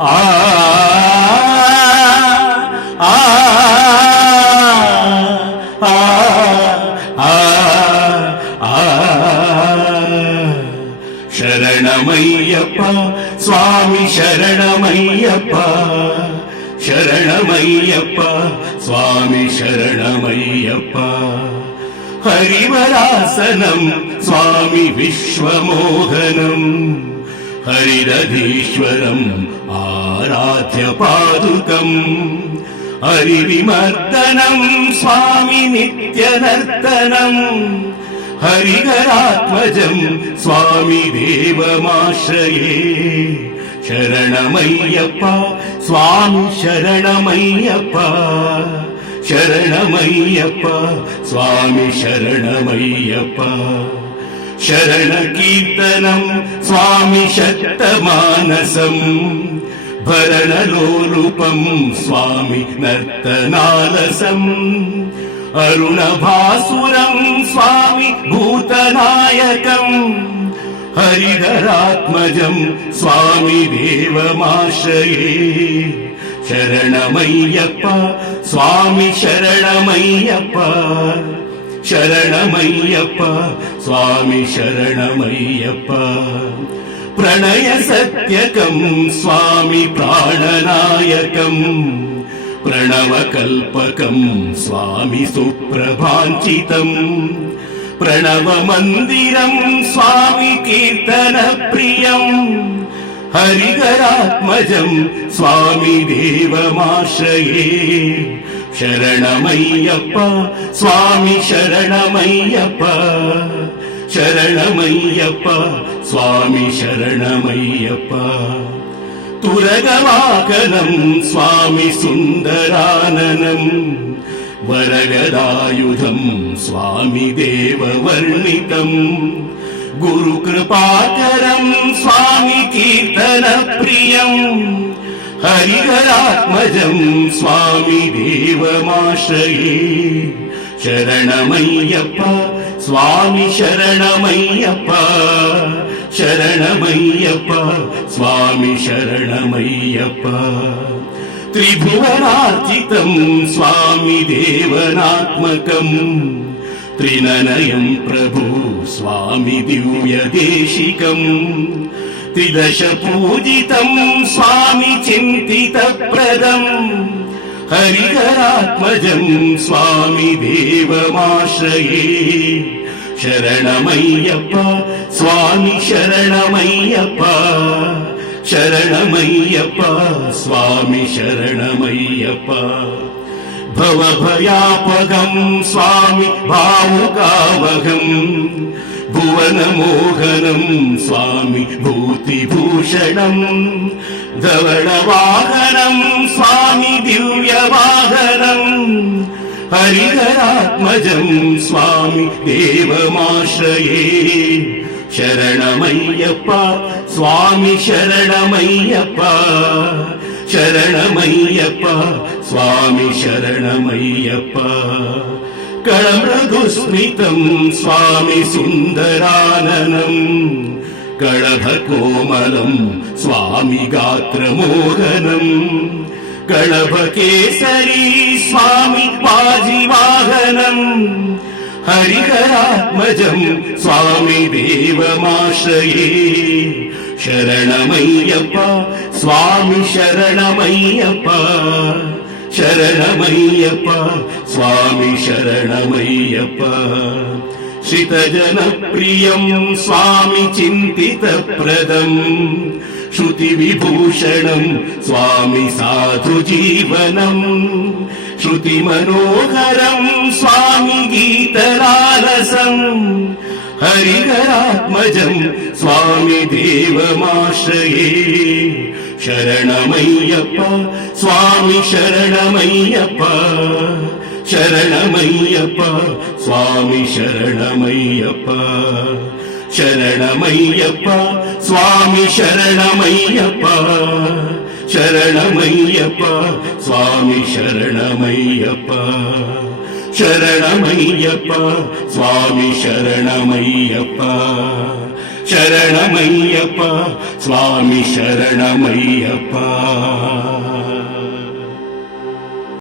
ಆ ಆ ಶರಣಮಯ್ಯಪ್ಪ ಸ್ವಾಮಿ ಶರಣಮಯ್ಯಪ್ಪ ಶರಣಮಯ್ಯಪ್ಪ ಸ್ವಾಮಿ ಶರಣಮಯ್ಯಪ್ಪ ಹರಿವರಾಸನಂ ಸ್ವಾಮಿ ವಿಶ್ವಮೋಹನಂ ಹರಿದಧೀಶ್ವರಂ ಆರಾಧ್ಯ ಪಾದುಕಂ ಹರಿವಿಮರ್ದನಂ ಸ್ವಾಮಿ ನಿತ್ಯನರ್ತನಂ ಹರಿಹರಾತ್ಮಜಂ ಸ್ವಾಮಿ ದೇವಮಾಶ್ರಯೇ ಶರಣಮಯ್ಯಪ್ಪ ಸ್ವಾಮಿ ಶರಣಮಯ್ಯಪ್ಪ ಶರಣಮಯ್ಯಪ್ಪ ಸ್ವಾಮಿ ಶರಣಮಯ್ಯಪ್ಪ ಶರಣ ಕೀರ್ತನಂ ಸ್ವಾಮಿ ಶಕ್ತಮಾನಸಂ ಭರಣಲೋಲುಪಂ ಸ್ವಾಮಿ ನರ್ತನಾಲಸಂ ಅರುಣಭಾಸುರಂ ಸ್ವಾಮಿ ಭೂತನಾಯಕಂ ಹರಿಹರಾತ್ಮಜಂ ಸ್ವಾಮಿ ದೇವಮಾಶ್ರಯೇ ಶರಣಮಯ್ಯಪ್ಪ ಸ್ವಾಮಿ ಶರಣಮಯ್ಯಪ್ಪ ಶರಣಮಯ್ಯಪ್ಪ ಸ್ವಾಮಿ ಶರಣಮಯ್ಯಪ್ಪ ಪ್ರಣಯ ಸತ್ಯಕಂ ಸ್ವಾಮಿ ಪ್ರಾಣನಾಯಕಂ ಪ್ರಣವಕಲ್ಪಕಂ ಸ್ವಾಮಿ ಸುಪ್ರಭಾಂಚಿತಂ ಪ್ರಣವಮಂದಿರಂ ಸ್ವಾಮಿ ಕೀರ್ತನಪ್ರಿಯಂ ಹರಿಹರಾತ್ಮಜಂ ಸ್ವಾಮಿ ದೇವಮಾಶ್ರಯೇ ಶರಣಮಯ್ಯಪ್ಪ ಸ್ವಾಮಿ ಶರಣಮಯ್ಯಪ್ಪ ಶರಣಮಯ್ಯಪ್ಪ ಸ್ವಾಮಿ ಶರಣಮಯ್ಯಪ್ಪ ತುರಗವಾಕನಂ ಸ್ವಾಮಿ ಸುಂದರಾನನಂ ವರಗದಾಯುಧಂ ಸ್ವಾಮಿ ದೇವವರ್ಣಿತಂ ಗುರುಕೃಪಾಕರಂ ಸ್ವಾಮಿ ಕೀರ್ತನಪ್ರಿಯಂ ಹರಿಹರಾತ್ಮಜಂ ಸ್ವಾಮಿ ದೇವಮಾಶ್ರಯೇ ಶರಣಮಯ್ಯಪ್ಪ ಸ್ವಾಮಿ ಶರಣಮಯ್ಯಪ್ಪ ಶರಣಮಯ್ಯಪ್ಪ ಸ್ವಾಮಿ ಶರಣಮಯ್ಯಪ್ಪ ತ್ರಿಭುವನಾರ್ಚಿತಂ ಸ್ವಾಮಿ ದೇವನಾತ್ಮಕಂ ತ್ರಿನನಯಂ ಪ್ರಭು ಸ್ವಾಮಿ ದಿವ್ಯದೇಶಿಕಂ ತ್ರಿದಶ ಪೂಜಿತಂ ಸ್ವಾಮಿ ಚಿಂತಿತಪ್ರದಂ ಹರಿಹರಾತ್ಮಜಂ ಸ್ವಾಮಿ ದೇವಮಾಶ್ರಯೇ ಶರಣಮಯ್ಯಪ್ಪ ಸ್ವಾಮಿ ಶರಣಮಯ್ಯಪ್ಪ ಶರಣಮಯ್ಯಪ್ಪ ಸ್ವಾಮಿ ಶರಣಮಯ್ಯಪ್ಪ ಭವಭಯಾಪಗಂ ಸ್ವಾಮಿ ಭಾವುಕಾವಹಂ ಭುವನಮೋಹನಂ ಸ್ವಾಮಿ ಭೂತಿಭೂಷಣಂ ಧವಳವಾಹನಂ ಸ್ವಾಮಿ ದಿವ್ಯವಾಹನಂ ಹರಿಹರಾತ್ಮಜಂ ಸ್ವಾಮಿ ದೇವಮಾಶ್ರಯೇ ಶರಣಮಯ್ಯಪ್ಪ ಸ್ವಾಮಿ ಶರಣಮಯ್ಯಪ್ಪ ಶರಣಮಯ್ಯಪ್ಪ ಸ್ವಾಮಿ ಶರಣಮಯ್ಯಪ್ಪ ಕಳಮೃದುಸ್ಮಿತಂ ಸ್ವಾಮಿ ಸುಂದರಾನನಂ ಕಳಭಕೋಮಲಂ ಸ್ವಾಮಿ ಗಾತ್ರಮೋಹನಂ ಕಳಭಕೇಸರಿ ಸ್ವಾಮಿ ವಾಜಿವಾಹನಂ ಹರಿಹರಾತ್ಮಜಂ ಸ್ವಾಮಿ ದೇವಮಾಶ್ರಯೇ ಶರಣಮಯ್ಯಪ್ಪ ಸ್ವಾಮಿ ಶರಣಮಯ್ಯಪ್ಪ ಶರಣಮಯ್ಯಪ್ಪ ಸ್ವಾಮಿ ಶರಣಮಯ್ಯಪ್ಪ ಶ್ರಿತಜನಪ್ರಿಯಂ ಸ್ವಾಮಿ ಚಿಂತಿತಪ್ರದಂ ಶ್ರುತಿವಿಭೂಷಣಂ ಸ್ವಾಮಿ ಸಾಧುಜೀವನಂ ಶ್ರುತಿಮನೋಹರಂ ಸ್ವಾಮಿ ಗೀತಲಾಲಸಂ ಹರಿಹರಾತ್ಮಜಂ ಸ್ವಾಮಿ ದೇವಮಾಶ್ರಯೇ ಶರಣಮಯ್ಯಪ್ಪ ಸ್ವಾಮಿ ಶರಣಮಯ್ಯಪ್ಪ ಶರಣಮಯ್ಯಪ್ಪ ಸ್ವಾಮಿ ಶರಣಮಯ್ಯಪ್ಪ ಶರಣಮಯ್ಯಪ್ಪ ಸ್ವಾಮಿ ಶರಣಮಯ್ಯಪ್ಪ ಶರಣಮಯ್ಯಪ್ಪ ಸ್ವಾಮಿ ಶರಣಮಯ್ಯಪ್ಪ ಶರಣಮಯ್ಯಪ್ಪ ಸ್ವಾಮಿ ಶರಣಮಯ್ಯಪ್ಪ ಶರಣಮಯ್ಯಪ್ಪ ಸ್ವಾಮಿ ಶರಣಮಯ್ಯಪ್ಪ